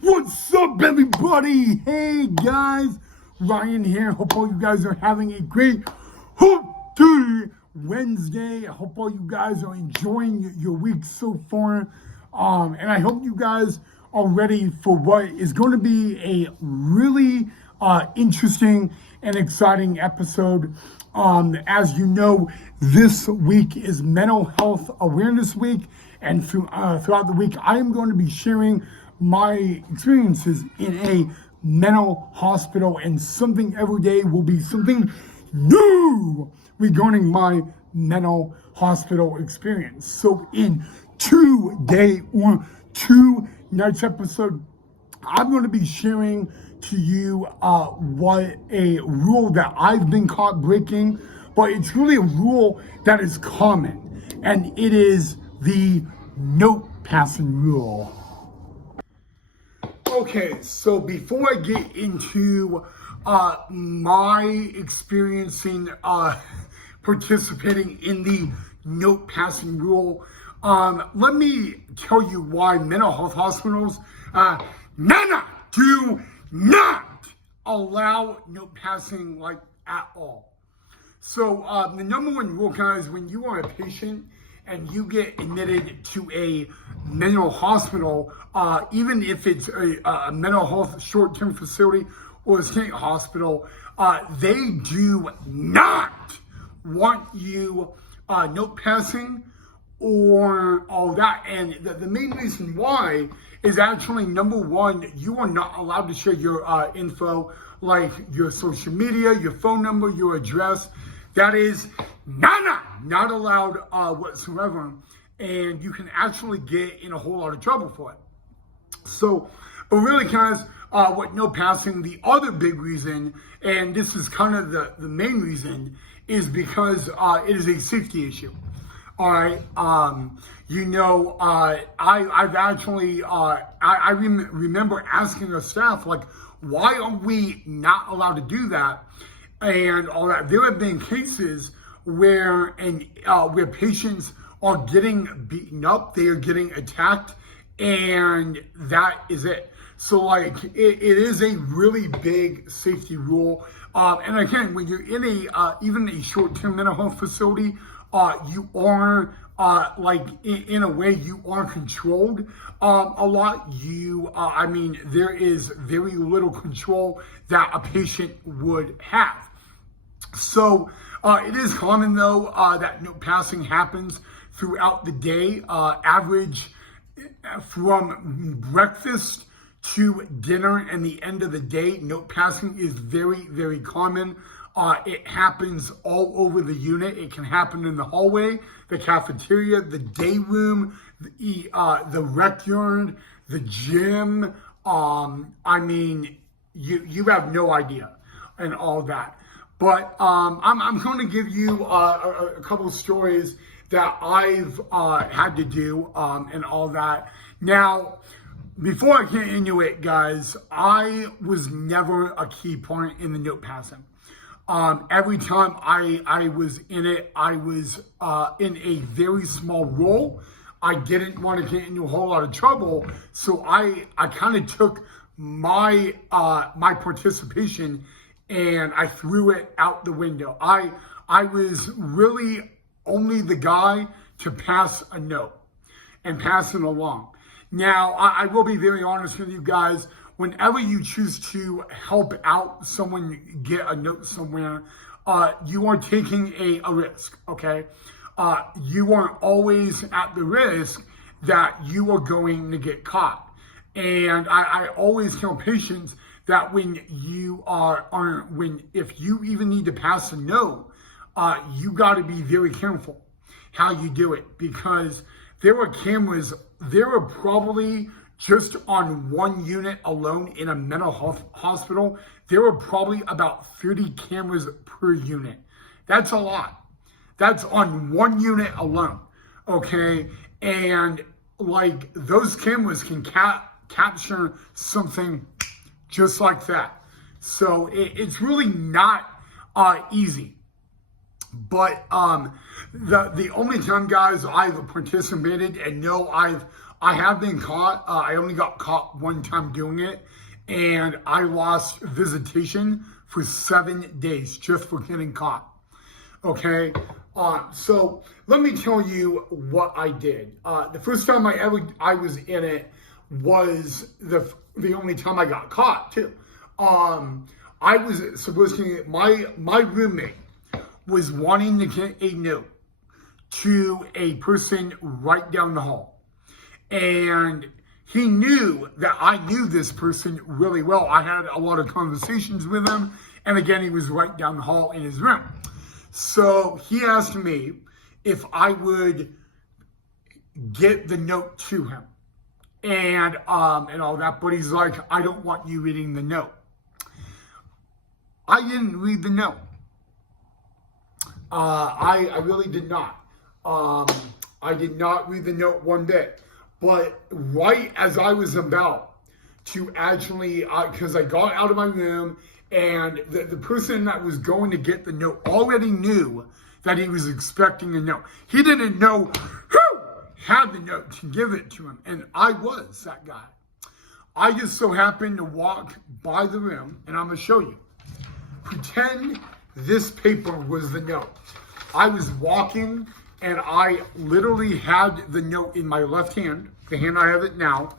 What's up, everybody? Hey, guys. Ryan here. Hope all you guys are having a great Hump Day Wednesday. I hope all you guys are enjoying your week so far. And I hope you guys are ready for what is going to be a really interesting and exciting episode. As you know, this week is Mental Health Awareness Week. And throughout the week, I am going to be sharing my experiences in a mental hospital, and something every day will be something new regarding my mental hospital experience. So in two nights episode, I'm going to be sharing to you what a rule that I've been caught breaking, but it's really a rule that is common, and it is the note passing rule. Okay, so before I get into my experiencing participating in the note passing rule, let me tell you why mental health hospitals do not allow note passing like at all. So the number one rule, guys, when you are a patient and you get admitted to a mental hospital, even if it's a mental health short-term facility or a state hospital, they do not want you note passing or all that. And the main reason why is actually, number one, you are not allowed to share your info, like your social media, your phone number, your address. That is not allowed whatsoever, and you can actually get in a whole lot of trouble for it. So, but really, guys, what note passing, the other big reason, and this is kind of the main reason, is because it is a safety issue. All right, I've actually, I remember asking the staff, like, why are we not allowed to do that? And all that. There have been cases where patients are getting beaten up, they are getting attacked, and that is it. So, like, it is a really big safety rule. And again, when you're in even a short-term mental health facility, you are in a way you are controlled a lot. There is very little control that a patient would have. So it is common, though, that note passing happens throughout the day. Average from breakfast to dinner and the end of the day, note passing is very, very common. It happens all over the unit. It can happen in the hallway, the cafeteria, the day room, the rec yard, the gym. You have no idea, and all that. But I'm going to give you a couple of stories that I've had to do and all that. Now, before I get into it, guys, I was never a key point in the note passing. Every time I was in it, I was in a very small role. I didn't want to get into a whole lot of trouble, so I kind of took my participation and I threw it out the window. I was really only the guy to pass a note and pass it along. Now, I will be very honest with you guys. Whenever you choose to help out someone get a note somewhere, you are taking a risk, okay? You are always at the risk that you are going to get caught. And I always tell patients that if you even need to pass a note, you got to be very careful how you do it, because there are cameras. There are probably, just on one unit alone in a mental health hospital, there are probably about 30 cameras per unit. That's a lot. That's on one unit alone, okay? And like, those cameras can capture something just like that. So it's really not easy. But the only time, guys, I've participated and know I've I have been caught. I only got caught one time doing it, and I lost visitation for 7 days just for getting caught. Okay, so let me tell you what I did. The first time I was in it was the only time I got caught too. I was supposed to, my roommate was wanting to get a note to a person right down the hall. And he knew that I knew this person really well. I had a lot of conversations with him. And again, he was right down the hall in his room. So he asked me if I would get the note to him and all that. But he's like, I don't want you reading the note. I didn't read the note. I really did not. I did not read the note one bit. But right as I was about to actually, because I got out of my room, and the person that was going to get the note already knew that he was expecting a note. He didn't know who had the note to give it to him, and I was that guy. I just so happened to walk by the room, and I'm going to show you. Pretend this paper was the note. I was walking, and I literally had the note in my left hand, the hand I have it now,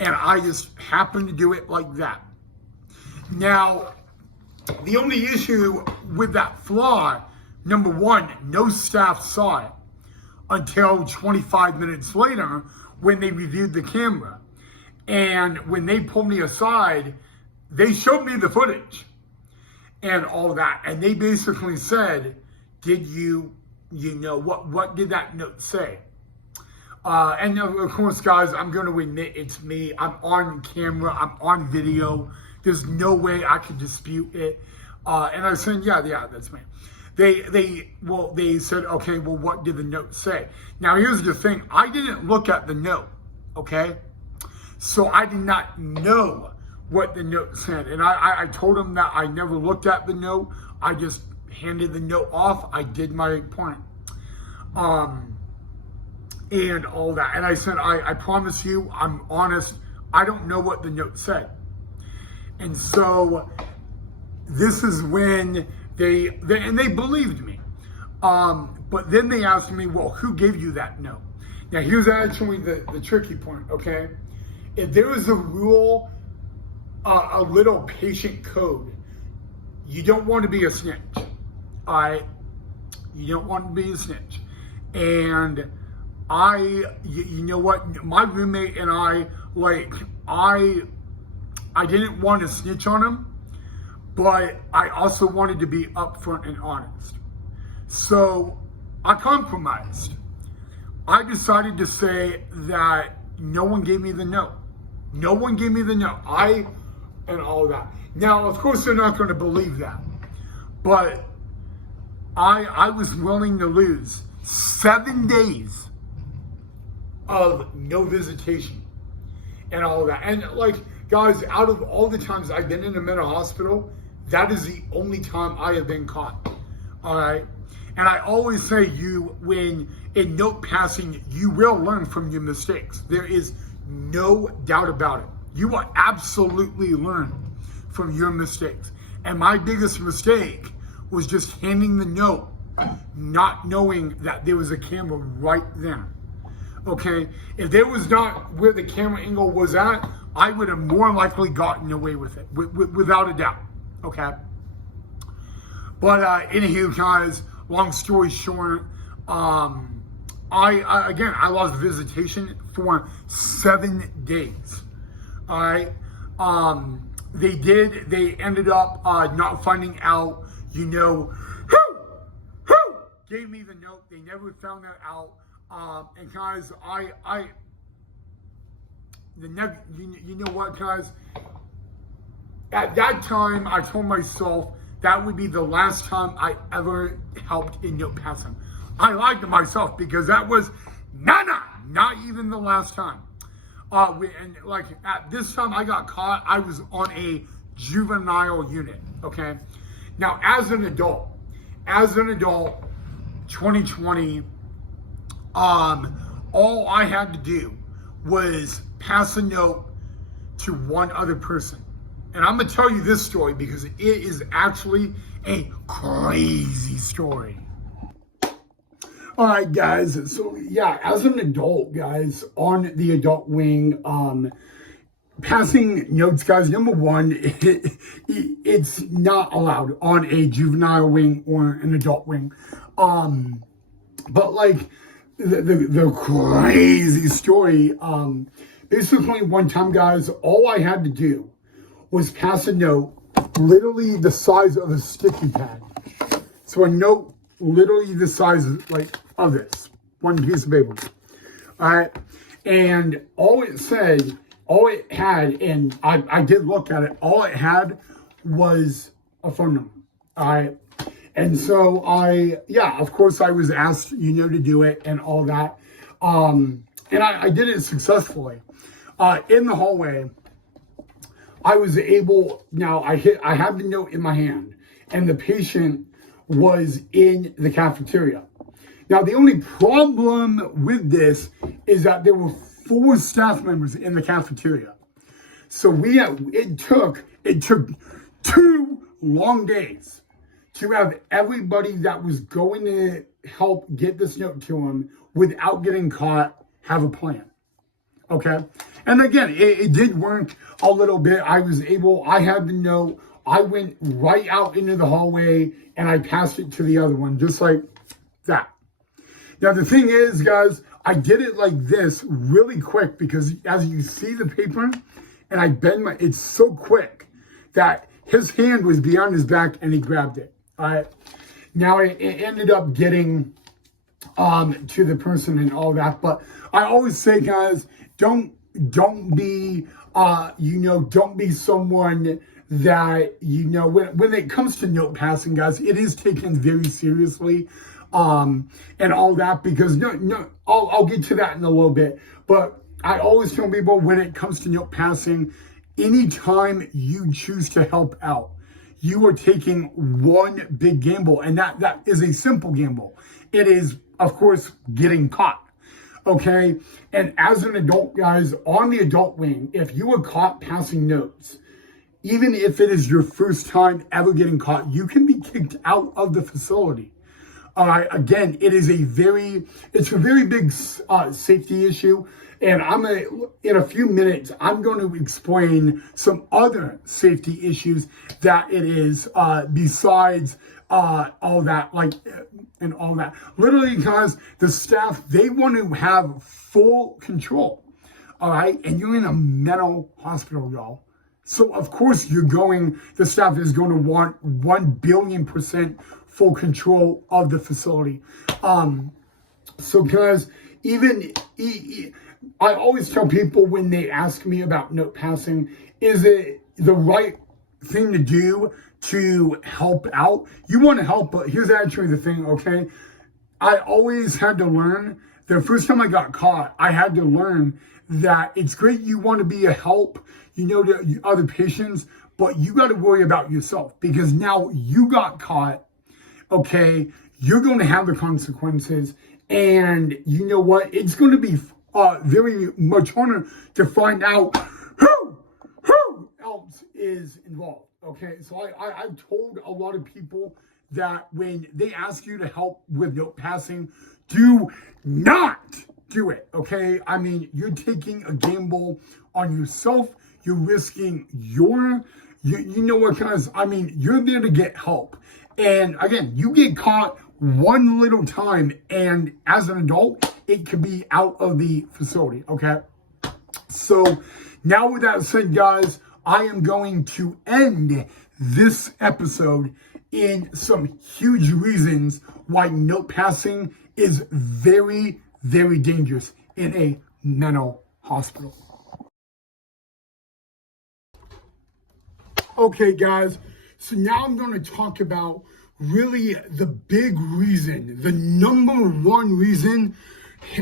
and I just happened to do it like that. Now, the only issue with that flaw, number one, no staff saw it until 25 minutes later when they reviewed the camera. And when they pulled me aside, they showed me the footage and all that. And they basically said, did you know, what did that note say? And of course, guys, I'm going to admit it's me. I'm on camera. I'm on video. There's no way I could dispute it. And I said, yeah, that's me. They said, okay, well, what did the note say? Now, here's the thing. I didn't look at the note, okay? So I did not know what the note said. And I told them that I never looked at the note. I just handed the note off. I did my point. And all that. And I said, I promise you, I'm honest, I don't know what the note said. And so this is when they believed me. But then they asked me, well, who gave you that note? Now, here's actually the tricky point, okay? If there is a rule, a little patient code, you don't want to be a snitch, all right? You don't want to be a snitch. And you know what? My roommate and I didn't want to snitch on him, but I also wanted to be upfront and honest. So I compromised. I decided to say that no one gave me the note. No one gave me the note. And all that. Now, of course, they're not going to believe that. But I was willing to lose 7 days of no visitation and all that. And like, guys, out of all the times I've been in a mental hospital, that is the only time I have been caught. All right. And I always say when in note passing, you will learn from your mistakes. There is no doubt about it. You will absolutely learn from your mistakes. And my biggest mistake was just handing the note, not knowing that there was a camera right there. Okay, if there was not where the camera angle was at, I would have more likely gotten away with it, without a doubt. Okay, but anywho, guys, long story short, I lost visitation for 7 days. All right, they ended up not finding out, you know, who gave me the note. They never found that out. And guys, you know what, guys? At that time, I told myself that would be the last time I ever helped in note passing. I lied to myself because that was not even the last time. And like at this time I got caught, I was on a juvenile unit. Okay. Now, as an adult, 2020. All I had to do was pass a note to one other person. And I'm gonna tell you this story because it is actually a crazy story. All right, guys. So yeah, as an adult, guys, on the adult wing, passing notes, guys, number one, it's not allowed on a juvenile wing or an adult wing. But like the crazy story, basically one time, guys, all I had to do was pass a note literally the size of a sticky pad. So a note literally the size of this, one piece of paper. All right. And all it had, and I did look at it, all it had was a phone number. All right. And so of course I was asked, to do it and all that. And I did it successfully. In the hallway, I was able, I had the note in my hand and the patient was in the cafeteria. Now, the only problem with this is that there were 4 staff members in the cafeteria. So it took 2 long days to have everybody that was going to help get this note to him without getting caught have a plan. Okay. And again, it did work a little bit. I had the note. I went right out into the hallway and I passed it to the other one, just like that. Now, the thing is, guys, I did it like this really quick because as you see the paper and I bend it's so quick that his hand was behind his back and he grabbed it. All right. Now it ended up getting to the person and all that. But I always say, guys, don't be don't be someone that when it comes to note passing, guys, it is taken very seriously and all that, because I'll get to that in a little bit. But I always tell people, when it comes to note passing, anytime you choose to help out, you are taking one big gamble, and that is a simple gamble. It is, of course, getting caught. Okay. And as an adult, guys, on the adult wing, if you were caught passing notes, even if it is your first time ever getting caught, you can be kicked out of the facility. Again, it's a very big safety issue. And in a few minutes, I'm going to explain some other safety issues that it is besides all that, and all that. Literally, guys, the staff, they want to have full control. All right. And you're in a mental hospital, y'all. So of course the staff is going to want 1,000,000,000% full control of the facility. So guys, I always tell people when they ask me about note passing, is it the right thing to do to help out? You want to help, but here's actually the thing, okay? I always had to learn, the first time I got caught, I had to learn that it's great you want to be a help, to other patients, but you got to worry about yourself, because now you got caught, okay? You're going to have the consequences, and you know what? It's going to be very much harder to find out who else is involved. Okay, so I've told a lot of people that when they ask you to help with note passing, do not do it. Okay, I mean, you're taking a gamble on yourself. You're risking you know what, guys? I mean, you're there to get help. And again, you get caught one little time, and as an adult, it could be out of the facility. Okay, so now with that said, guys, I am going to end this episode in some huge reasons why note passing is very, very dangerous in a mental hospital. Okay, guys, so now I'm going to talk about really the big reason, the number one reason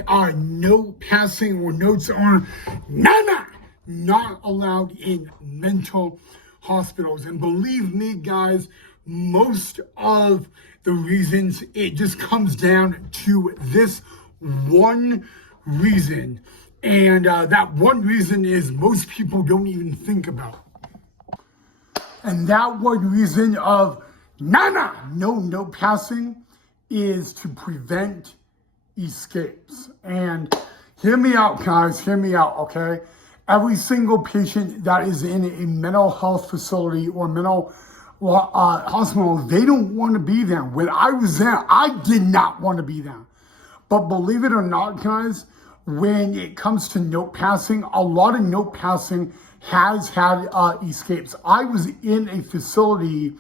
note passing or notes are not allowed in mental hospitals. And believe me, guys, most of the reasons, it just comes down to this one reason. And that one reason is most people don't even think about. And that one reason of no passing is to prevent escapes. And hear me out, guys, hear me out, okay? Every single patient that is in a mental health facility or mental hospital, they don't want to be there. When I was there, I did not want to be there. But believe it or not, guys, when it comes to note passing, a lot of note passing has had escapes. I was in a facility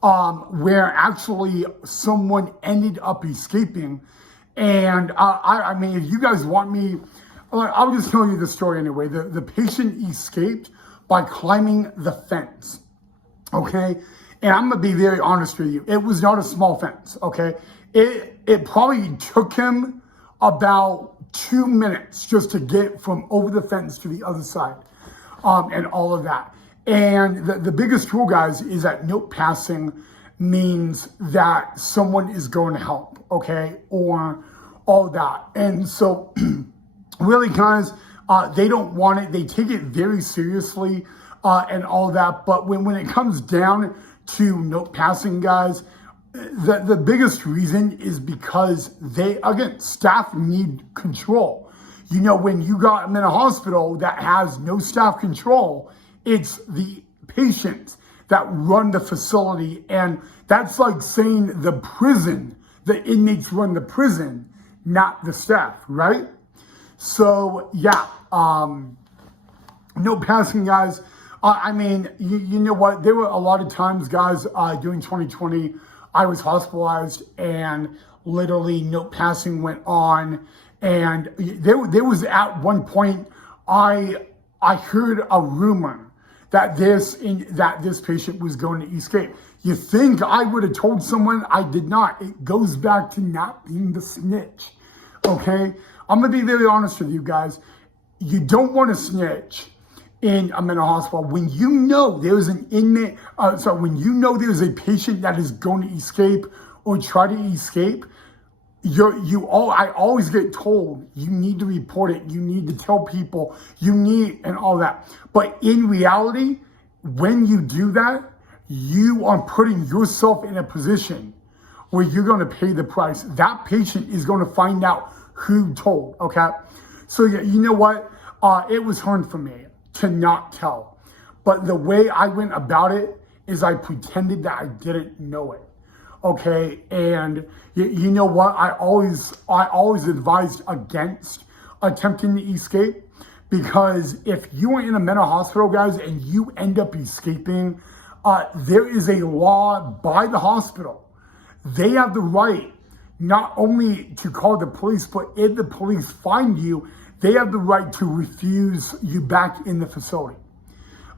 where actually someone ended up escaping. And I mean, if you guys want me, I'll just tell you the story anyway. The patient escaped by climbing the fence, okay? And I'm gonna be very honest with you. It was not a small fence, okay? It probably took him about 2 minutes just to get from over the fence to the other side, and all of that. And the biggest rule, guys, is that note passing means that someone is going to help, okay, or all that. And so, really, guys, they don't want it. They take it very seriously, and all that. But when it comes down to note passing, guys, the biggest reason is because staff need control. You know, when you got them in a hospital that has no staff control, it's the patients that run the facility. And that's like saying the inmates run the prison, not the staff, right? So, yeah, no passing, guys. I mean, you know what? There were a lot of times, guys, during 2020, I was hospitalized and literally note passing went on. And there was at one point, I heard a rumor that this patient was going to escape. You think I would have told someone? I did not. It goes back to not being the snitch, okay? I'm gonna be very honest with you guys. You don't want to snitch in a mental hospital when you know there's an inmate. When you know there's a patient that is going to escape or try to escape, I always get told you need to report it. You need to tell people. And all that. But in reality, when you do that, you are putting yourself in a position where you're going to pay the price. That patient is going to find out who told, okay? So, yeah, you know what? It was hard for me to not tell. But the way I went about it is I pretended that I didn't know it, okay? And you know what? I always advised against attempting to escape, because if you are in a mental hospital, guys, and you end up escaping, there is a law by the hospital. They have the right not only to call the police, but if the police find you, they have the right to refuse you back in the facility.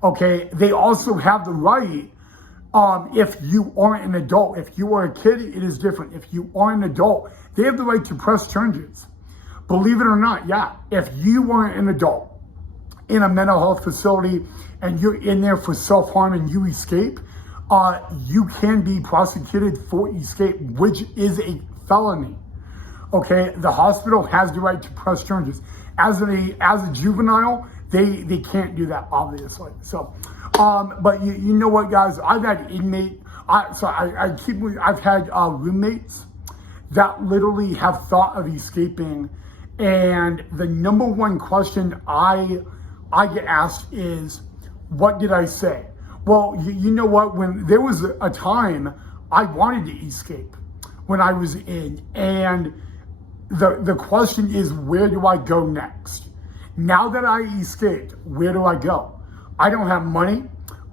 Okay, they also have the right, if you aren't an adult, if you are a kid, it is different. If you are an adult, they have the right to press charges. Believe it or not, yeah, if you are an adult in a mental health facility and you're in there for self-harm and you escape, you can be prosecuted for escape, which is a felony. Okay, the hospital has the right to press charges. As a juvenile, they can't do that, obviously. So, but you know what, guys? I've had I've had roommates that literally have thought of escaping, and the number one question I get asked is, what did I say? Well, you know what? When there was a time I wanted to escape when I was in, and the question is, where do I go next? Now that I escaped, where do I go? I don't have money.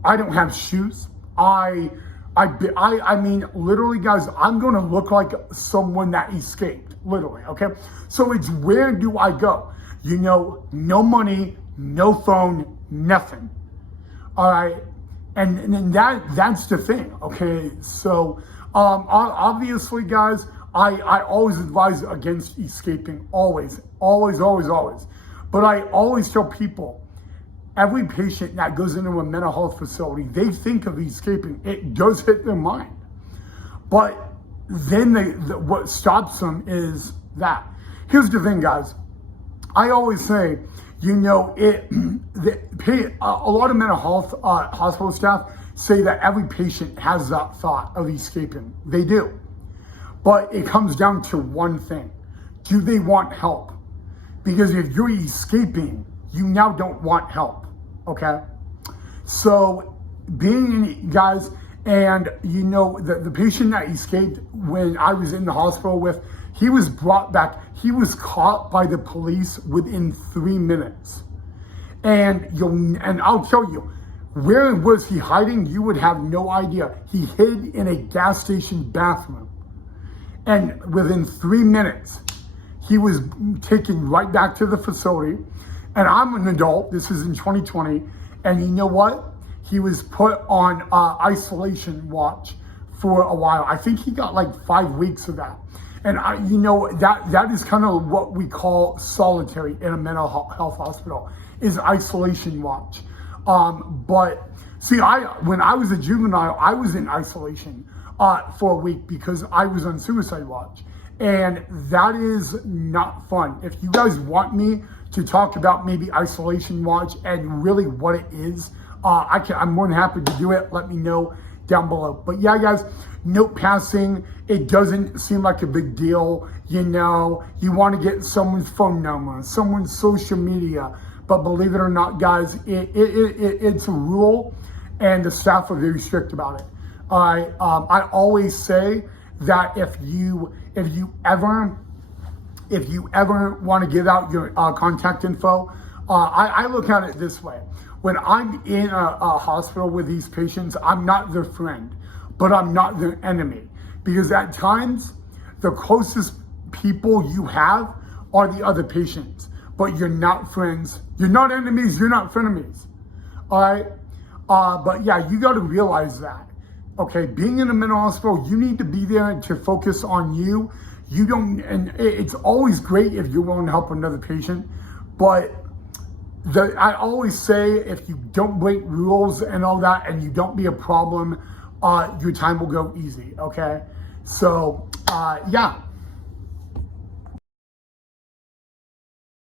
I don't have shoes. I mean, literally, guys, I'm going to look like someone that escaped, literally, okay? So it's, where do I go? You know, no money, no phone, nothing. All right? And that's the thing, okay? So, obviously, guys, I always advise against escaping, always. But I always tell people, every patient that goes into a mental health facility, they think of escaping. It does hit their mind. But then what stops them is that. Here's the thing, guys. I always say, you know, a lot of mental health hospital staff say that every patient has that thought of escaping. They do. But it comes down to one thing. Do they want help? Because if you're escaping, you now don't want help, okay? So guys, and you know, the patient that escaped when I was in the hospital with, he was brought back. He was caught by the police within 3 minutes. And I'll tell you, where was he hiding? You would have no idea. He hid in a gas station bathroom. And within 3 minutes, he was taken right back to the facility. And I'm an adult, this is in 2020. And you know what? He was put on isolation watch for a while. I think he got like 5 weeks of that. And you know, that is kind of what we call solitary in a mental health hospital, is isolation watch. But see, when I was a juvenile, I was in isolation for a week because I was on suicide watch. And that is not fun. If you guys want me to talk about maybe isolation watch and really what it is, I'm more than happy to do it. Let me know down below. But yeah, guys, note passing, it doesn't seem like a big deal. You know, you want to get someone's phone number, someone's social media. But believe it or not, guys, it's a rule, and the staff are very strict about it. I always say that if you ever want to give out your contact info, I look at it this way. When I'm in a hospital with these patients, I'm not their friend, but I'm not their enemy. Because at times, the closest people you have are the other patients. But you're not friends. You're not enemies. You're not frenemies. All right? But yeah, you got to realize that. Okay? Being in a mental hospital, you need to be there to focus on you. You don't, and it's always great if you're willing to help another patient. But I always say, if you don't break rules and all that, and you don't be a problem, your time will go easy. Okay? So, yeah.